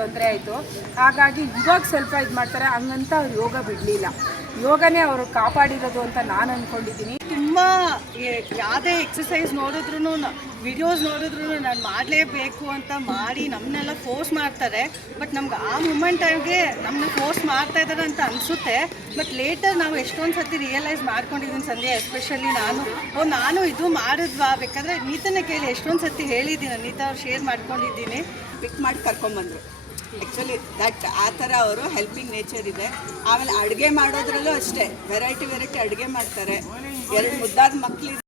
ತೊಂದರೆ ಆಯಿತು. ಹಾಗಾಗಿ ಇವಾಗ ಸ್ವಲ್ಪ ಇದು ಮಾಡ್ತಾರೆ, ಹಂಗಂತ ಅವ್ರು ಯೋಗ ಬಿಡಲಿಲ್ಲ. ಯೋಗನೇ ಅವರು ಕಾಪಾಡಿರೋದು ಅಂತ ನಾನು ಅಂದ್ಕೊಂಡಿದ್ದೀನಿ. ತುಂಬ ಯಾವುದೇ ಎಕ್ಸಸೈಸ್ ನೋಡಿದ್ರು, ವಿಡಿಯೋಸ್ ನೋಡಿದ್ರು ನಾನು ಮಾಡಲೇಬೇಕು ಅಂತ ಮಾಡಿ ನಮ್ಮನ್ನೆಲ್ಲ ಫೋರ್ಸ್ ಮಾಡ್ತಾರೆ. ಬಟ್ ನಮ್ಗೆ ಆ ಮೂಮೆಂಟ್ ಟೈಮ್ಗೆ ನಮ್ಮನ್ನ ಫೋರ್ಸ್ ಮಾಡ್ತಾ ಇದ್ದಾರೆ ಅಂತ ಅನಿಸುತ್ತೆ. ಬಟ್ ಲೇಟರ್ ನಾವು ಎಷ್ಟೊಂದು ಸರ್ತಿ ರಿಯಲೈಸ್ ಮಾಡ್ಕೊಂಡಿದ್ದೀನಿ ಸಂಧ್ಯಾ, ಎಸ್ಪೆಷಲಿ ನಾನು ಇದು ಮಾಡಿದ್ವಾ, ಬೇಕಾದರೆ ನೀತನೇ ಕೇಳಿ ಎಷ್ಟೊಂದು ಸರ್ತಿ ಹೇಳಿದ್ದೀನಿ, ನೀತಾ ಅವ್ರು ಶೇರ್ ಮಾಡ್ಕೊಂಡಿದ್ದೀನಿ. ಪಿಕ್ ಮಾಡಿ ಕರ್ಕೊಂಬಂದರು. ಆ್ಯಕ್ಚುಲಿ ದಟ್ ಆ ಥರ ಅವರು ಹೆಲ್ಪಿಂಗ್ ನೇಚರ್ ಇದೆ. ಆಮೇಲೆ ಅಡುಗೆ ಮಾಡೋದ್ರಲ್ಲೂ ಅಷ್ಟೇ ವೆರೈಟಿ ಅಡುಗೆ ಮಾಡ್ತಾರೆ. 2 ಮುದ್ದಾದ ಮಕ್ಕಳಿದೆ.